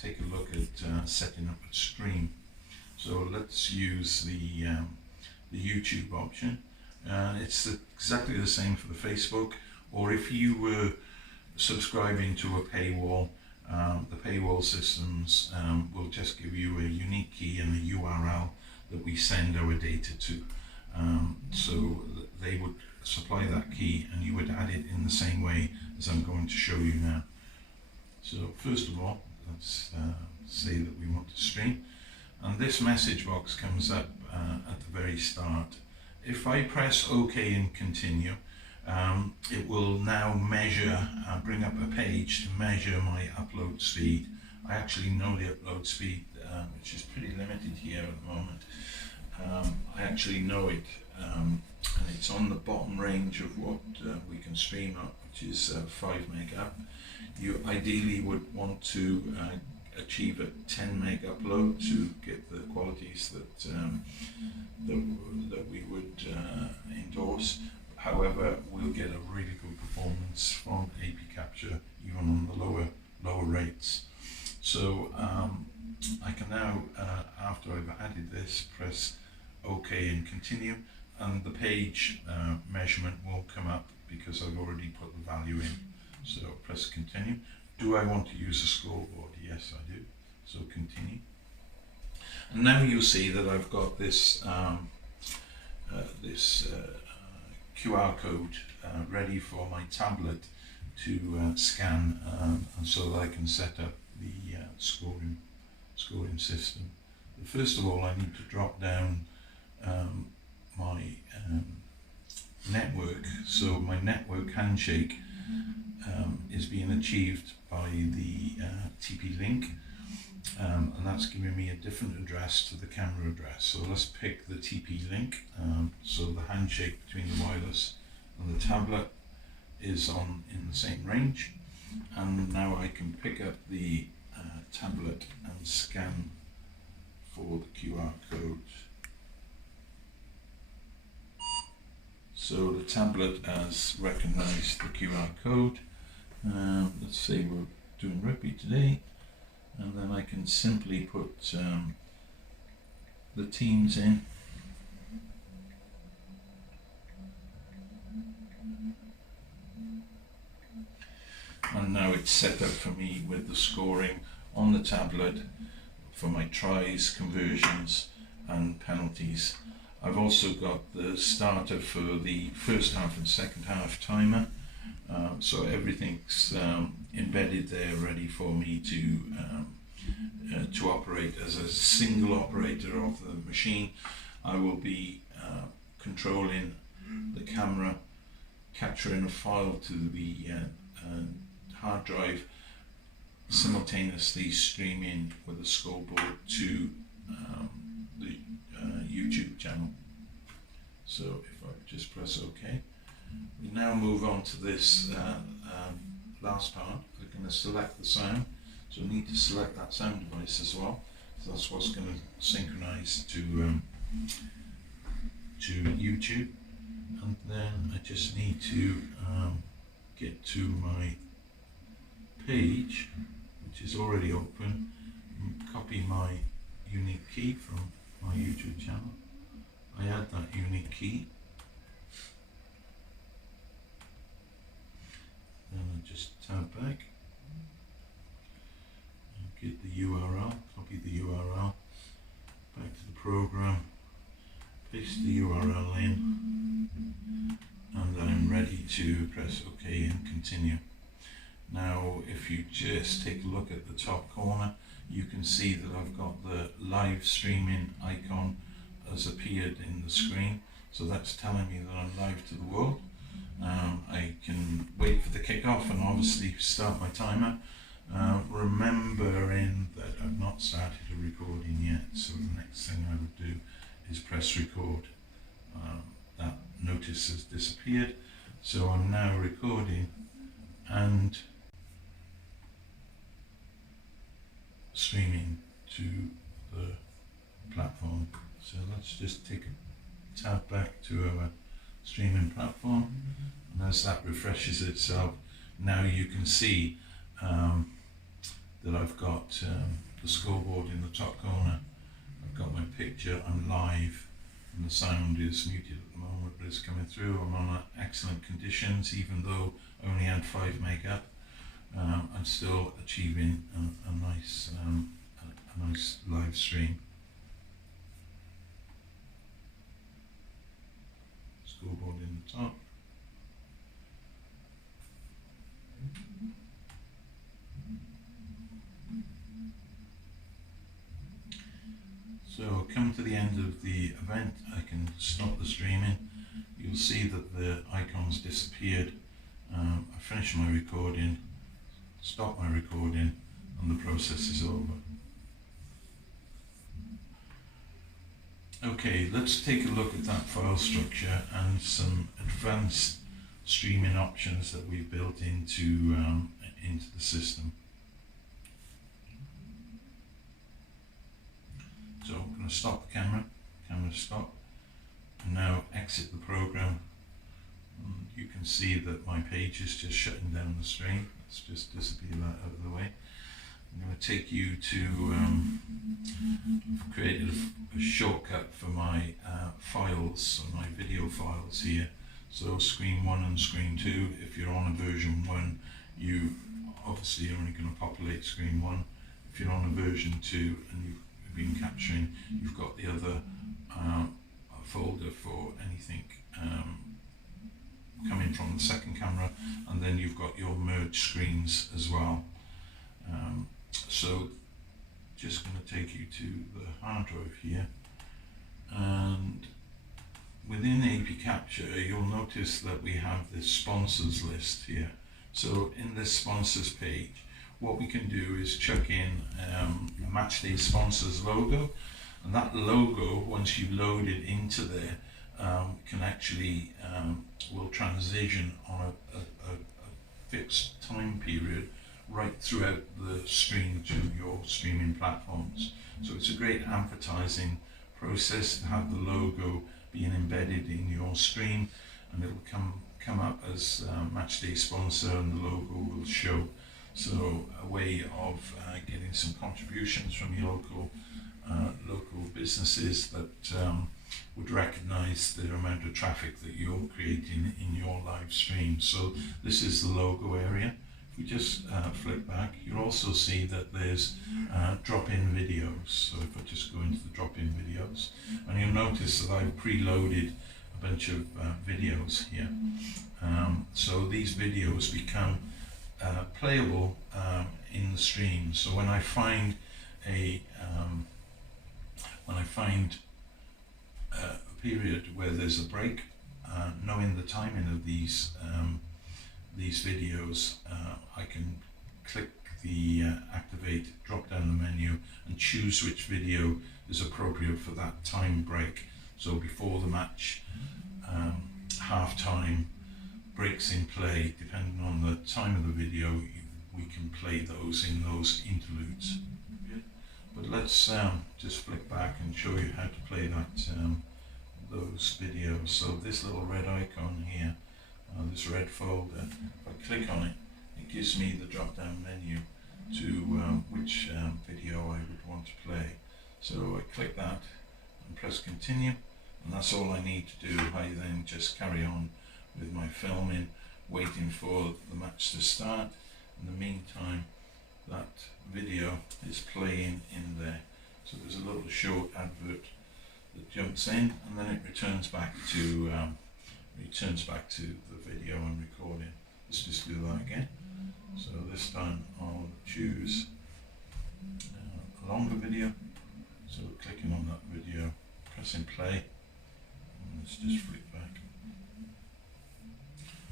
take a look at setting up a stream. So let's use the YouTube option. It's exactly the same for the Facebook, or if you were subscribing to a paywall, the paywall systems will just give you a unique key and a URL that we send our data to. So they would supply that key and you would add it in the same way as I'm going to show you now. So first of all, let's say that we want to stream, and this message box comes up at the very start. If I press OK and continue, it will now measure, bring up a page to measure my upload speed. I actually know the upload speed, which is pretty limited here at the moment. I actually know it, and it's on the bottom range of what we can stream up, which is 5 meg up. You ideally would want to achieve a 10 meg upload to get the qualities that that we would endorse. However, we'll get a really good performance from AP Capture even on the lower rates. So I can now, after I've added this, press OK and continue, and the page measurement will come up because I've already put the value in. So press continue. Do I want to use a scoreboard? Yes, I do. So continue. And now you'll see that I've got this QR code ready for my tablet to scan, and so that I can set up the scoring system. But first of all, I need to drop down my network. So my network handshake is being achieved by the TP link, and that's giving me a different address to the camera address. So let's pick the TP link. So the handshake between the wireless and the tablet is in the same range, and now I can pick up the tablet and scan for the QR code. So the tablet has recognized the QR code. Let's say we're doing rugby today, and then I can simply put the teams in. And now it's set up for me with the scoring on the tablet for my tries, conversions and penalties. I've also got the starter for the first half and second half timer, so everything's embedded there ready for me to operate as a single operator of the machine. I will be controlling the camera, capturing a file to the hard drive, simultaneously streaming with a scoreboard to the YouTube channel. So if I just press OK, we now move on to this last part. We're going to select the sound, so we need to select that sound device as well. So that's what's going to synchronize to YouTube, and then I just need to get to my page, which is already open, and copy my unique key from my YouTube channel. I add that unique key, then I just tab back and get the URL, copy the URL, back to the program, paste the URL in, and I'm ready to press OK and continue. Now if you just take a look at the top corner, you can see that I've got the live streaming icon has appeared in the screen, so that's telling me that I'm live to the world. I can wait for the kickoff and obviously start my timer, remembering that I've not started a recording yet, so the next thing I would do is press record. That notice has disappeared, so I'm now recording and streaming to the platform. So let's just take a tab back to our streaming platform, and as that refreshes itself, now you can see that I've got the scoreboard in the top corner. I've got my picture, I'm live, and the sound is muted at the moment, but it's coming through. I'm on excellent conditions, even though I only had 5 meg up. I'm still achieving a nice live stream. Scoreboard in the top. So coming to the end of the event, I can stop the streaming. You'll see that the icons disappeared. I finished my recording, stop my recording, and the process is over. Okay, let's take a look at that file structure and some advanced streaming options that we've built into the system. So I'm going to stop the camera stop, and now exit the program. And you can see that my page is just shutting down the stream. Let's just disappear that out of the way. I'm going to take you to, I've created a shortcut for my files, so my video files here. So screen 1 and screen 2, if you're on a version 1, you obviously are only going to populate screen 1. If you're on a version 2 and you've been capturing, you've got the other folder for anything coming from the second camera, and then you've got your merge screens as well. So just going to take you to the hard drive here, and within AP Capture you'll notice that we have this sponsors list here. So in this sponsors page, what we can do is chuck in a Matchday Sponsors logo, and that logo, once you load it into there, can actually will transition on a fixed time period right throughout the stream to your streaming platforms. So it's a great advertising process to have the logo being embedded in your stream, and it'll come up as Matchday Sponsor, and the logo will show. So a way of getting some contributions from your local businesses that would recognize the amount of traffic that you're creating in your live stream. So this is the logo area. If we just flick back, you'll also see that there's drop-in videos. So if I just go into the drop-in videos, and you'll notice that I've preloaded a bunch of videos here. So these videos become playable in the stream. So when I find a period where there's a break, knowing the timing of these videos, I can click the activate drop down the menu and choose which video is appropriate for that time break. So before the match, half time, breaks in play, depending on the time of the video, we can play those in those interludes. But let's just flick back and show you how to play that those videos. So this little red icon here, this red folder, if I click on it, it gives me the drop down menu to which video I would want to play. So I click that and press continue, and that's all I need to do. I then just carry on with my filming, waiting for the match to start. In the meantime, that video is playing in there. So there's a little short advert that jumps in, and then it returns back to the video I'm recording. Let's just do that again. So this time I'll choose a longer video. So clicking on that video, pressing play, and let's just flick back.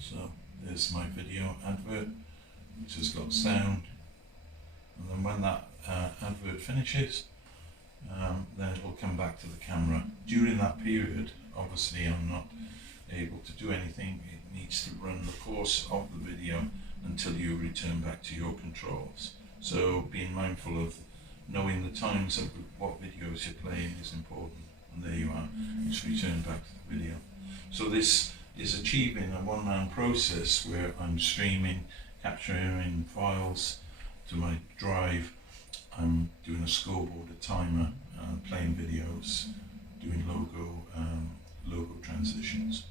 So there's my video advert, which has got sound, and then when that advert finishes, then it will come back to the camera. During that period, obviously I'm not able to do anything. It needs to run the course of the video until you return back to your controls. So being mindful of knowing the times of what videos you're playing is important. And there you are, it's returned back to the video. So this is achieving a one-man process where I'm streaming, capturing files, to my drive, I'm doing a scoreboard, a timer, playing videos, doing logo transitions.